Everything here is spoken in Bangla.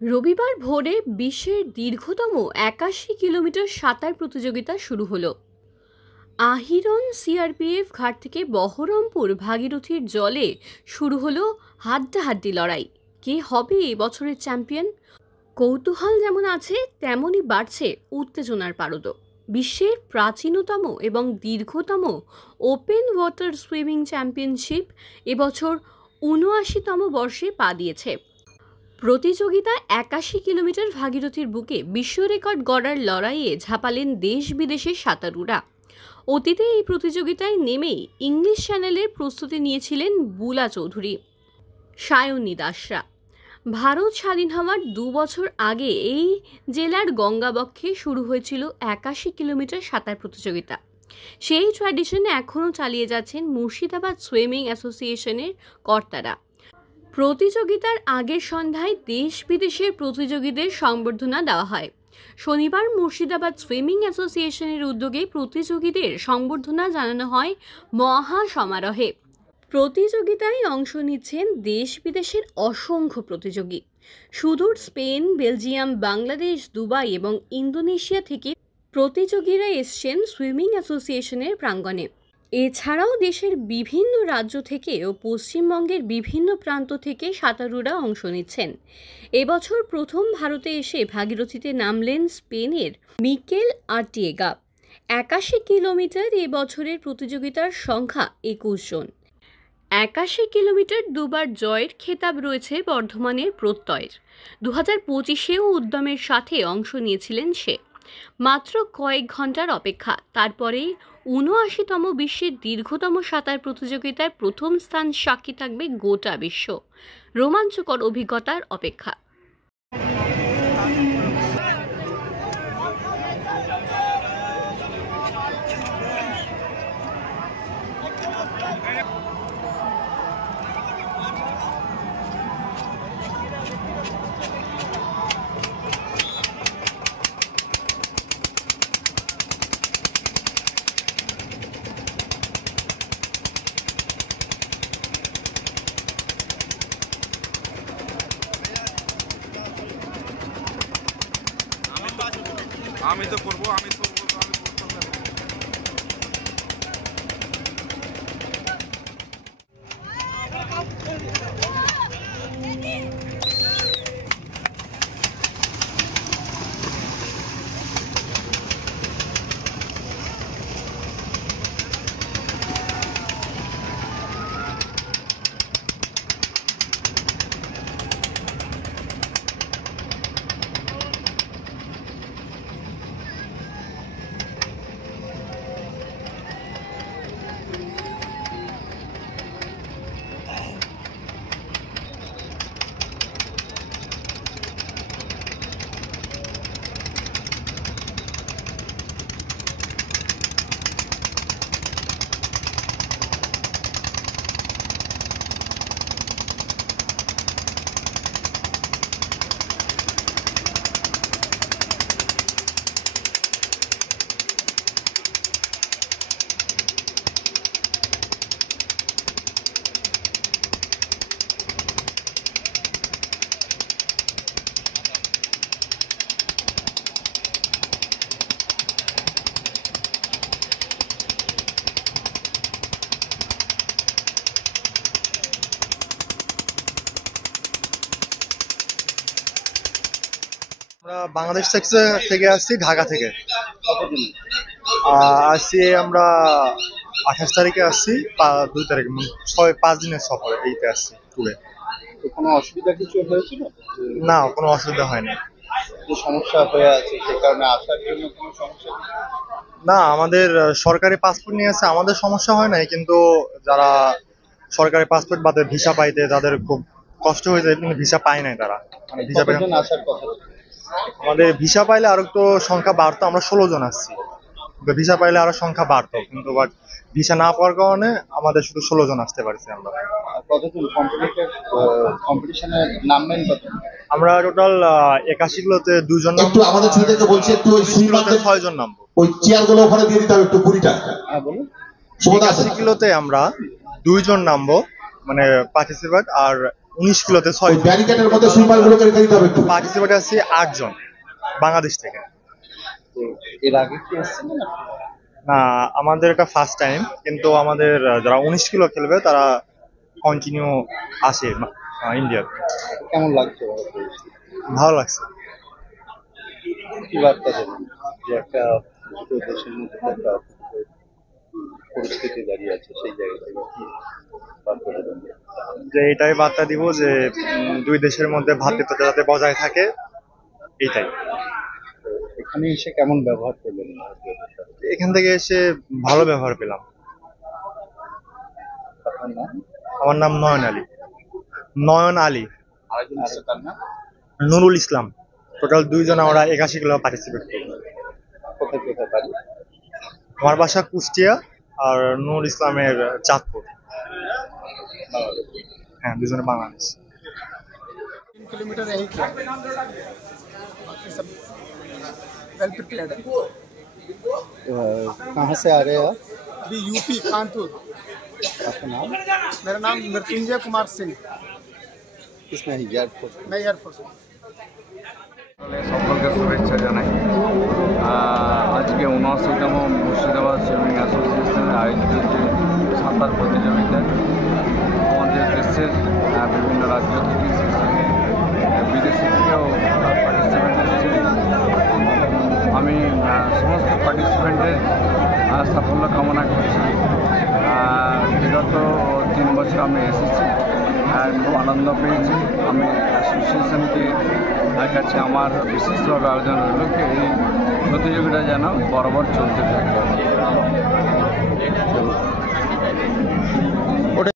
রবিবার ভোরে বিশ্বের দীর্ঘতম ৮১ কিলোমিটার সাঁতার প্রতিযোগিতা শুরু হলো। আহিরন সিআরপিএফ ঘাট থেকে বহরমপুর ভাগীরথীর জলে শুরু হলো হাড্ডাহাড্ডি লড়াই। কে হবে এবছরের চ্যাম্পিয়ন? কৌতূহল যেমন আছে তেমনই বাড়ছে উত্তেজনার পারদ। বিশ্বের প্রাচীনতম এবং দীর্ঘতম ওপেন ওয়াটার সুইমিং চ্যাম্পিয়নশিপ এবছর ৭৯তম বর্ষে পা দিয়েছে। প্রতিযোগিতায় ৮১ কিলোমিটার ভাগীরথীর বুকে বিশ্ব রেকর্ড গড়ার লড়াইয়ে ঝাঁপালেন দেশ বিদেশের সাঁতারুরা। অতীতে এই প্রতিযোগিতায় নেমেই ইংলিশ চ্যানেলের প্রস্তুতি নিয়েছিলেন বুলা চৌধুরী, সায়নী দাসরা। ভারত স্বাধীন হওয়ার ২ বছর আগে এই জেলার গঙ্গাবক্ষে শুরু হয়েছিল ৮১ কিলোমিটার সাঁতার প্রতিযোগিতা। সেই ট্র্যাডিশনে এখনও চালিয়ে যাচ্ছেন মুর্শিদাবাদ সুইমিং অ্যাসোসিয়েশনের কর্তারা। প্রতিযোগিতার আগের সন্ধ্যায় দেশ বিদেশের প্রতিযোগীদের সংবর্ধনা দেওয়া হয়। শনিবার মুর্শিদাবাদ সুইমিং অ্যাসোসিয়েশনের উদ্যোগে প্রতিযোগীদের সংবর্ধনা জানানো হয় মহা সমারোহে। প্রতিযোগিতায় অংশ নিচ্ছেন দেশ বিদেশের অসংখ্য প্রতিযোগী। সুদূর স্পেন, বেলজিয়াম, বাংলাদেশ, দুবাই এবং ইন্দোনেশিয়া থেকে প্রতিযোগীরা এসছেন সুইমিং অ্যাসোসিয়েশনের প্রাঙ্গণে। এছাড়াও দেশের বিভিন্ন রাজ্য থেকে ও পশ্চিমবঙ্গের বিভিন্ন প্রান্ত থেকে সাঁতারুরা অংশ নিচ্ছেন। এবছর প্রথম ভারতে এসে ভাগীরথীতে নামলেন স্পেনের মিকেল আর্টিয়েগা। ৮১ কিলোমিটার এবছরের প্রতিযোগিতার সংখ্যা ২১ জন। ৮১ কিলোমিটার দুবার জয়ের খেতাব রয়েছে বর্ধমানের প্রত্যয়ের। ২০২৫-এও উদ্যমের সাথে অংশ নিয়েছিলেন সে। মাত্র কয়েক ঘন্টার অপেক্ষা, তারপরেই ৭৯তম বিশ্বের দীর্ঘতম সাঁতার প্রতিযোগিতায় প্রথম স্থান সাক্ষী থাকবে গোটা বিশ্ব। রোমাঞ্চকর অভিজ্ঞতার অপেক্ষা। আমি তো করবো, আমি তো করতে হবে। আমরা বাংলাদেশ থেকে আসছি, ঢাকা থেকে আসছি। আমরা ২৮ তারিখে আসছি, ২ তারিখে, ৫ দিনের সফরে এইতে আসছি ট্যুরে। কোনো অসুবিধা কিছু হয়েছিল? না, কোনো অসুবিধা হয়নি। যে সমস্যা হয়ে আছে সেই কারণে আসার জন্য কোনো সমস্যা? না, আমাদের সরকারি পাসপোর্ট নিয়ে আসছে, আমাদের সমস্যা হয় নাই, কিন্তু যারা সরকারি পাসপোর্ট বাদে ভিসা পাইতে তাদের খুব কষ্ট হয়ে যায়, কিন্তু ভিসা পায় নাই তারা। ভিসা পাই আসার কথা। আমাদের ভিসা পাইলে আরো তো সংখ্যা বাড়তো, আমরা ১৬ জন আসছি। ভিসা পাইলে আরো সংখ্যা বাড়তো, কিন্তু ভিসা না পাওয়ার কারণে আমাদের শুধু ১৬ জন আসতে পারছি আমরা। কতজন কম্পিটিশনে নামবেন? আমরা টোটাল ৮১ কিলোতে ২ জন একটু আমাদের ছেলেদেরকে বলছি একটু ওই ৬ জন নামবো। ওই চেয়ারগুলো ওখানে দিয়ে দিতে হবে একটু কুড়িটা। হ্যাঁ বলুন। ৮১ কিলোতে আমরা ২ জন নামবো, মানে পার্টিসিপেট, আর 19 কিলোতে ওই 6 ব্যারিকেডের মধ্যে সুইপার গুলোকে রেখে দিতে হবে একটু। পার্টিসিপেট আছে 8 জন বাংলাদেশ থেকে। তো এর আগে কি এসেছেন না? না, আমাদের এটা ফার্স্ট টাইম, কিন্তু আমাদের যারা 19 কিলো খেলবে তারা কন্টিনিউ আসে ইন্ডিয়াতে। কেমন লাগছে? ভালো লাগছে। কি বার্তা দেবেন যে একটা দুটো দেশের মধ্যে একটা পরিস্থিতি দাঁড়িয়ে আছে, সেই জায়গা থেকে কি বার্তা দেবেন? যে এটাই বার্তা দিব যে দুই দেশের মধ্যে ভ্রাতৃত্বটা যাতে বজায় থাকে, এইটাই। তো এখানে এসে কেমন ব্যবহার করলেন ভারতীয়দের সাথে? এখান থেকে এসে ভালো ব্যবহার পেলাম। আপনার নাম? আমার নাম নয়ন আলী। নয়ন আলী। আরেকজন আছে তার নাম? নুরুল ইসলাম। টোটাল 2 জন আমরা 81 কিলো পার্টিসিপেট করবো। কোথায় কোথায় বাড়ি? আমার বাসা কুষ্টিয়া, আর নুরুল ইসলামের চাঁদপুর। বাংলাদেশ। হ্যাঁ, দুজনে বাংলাদেশ। 3 किलोमीटर यही किया, बाकी सब वेल प्रिपेयर्ड है। कहाँ से आ रहे हैं आप? अभी यूपी कानपुर। आपका नाम? मेरा नाम मृत्युंजय कुमार सिंह, किसमें है? एयरफोर्स। मैं एयरफोर्स में। সকলকে শুভেচ্ছা জানাই। আজকে 79তম মুর্শিদাবাদ সুইমিং অ্যাসোসিয়েশনের আয়োজিত যে সাঁতার প্রতিযোগিতা, আমাদের দেশের বিভিন্ন রাজ্য থেকে সেই সঙ্গে বিদেশি থেকেও পার্টিসিপেন্ট এসেছে। আমি সমস্ত পার্টিসিপেন্টের সাফল্য কামনা করছি। বিগত 3 বছর আমি এসেছি, খুব আনন্দ পেয়েছি। আমি অ্যাসোসিয়েশনকে কাছে আমার বিশেষভাবে আবেদন রইল কি এই প্রতিযোগিতা যেন বরাবর চলতে থাকে।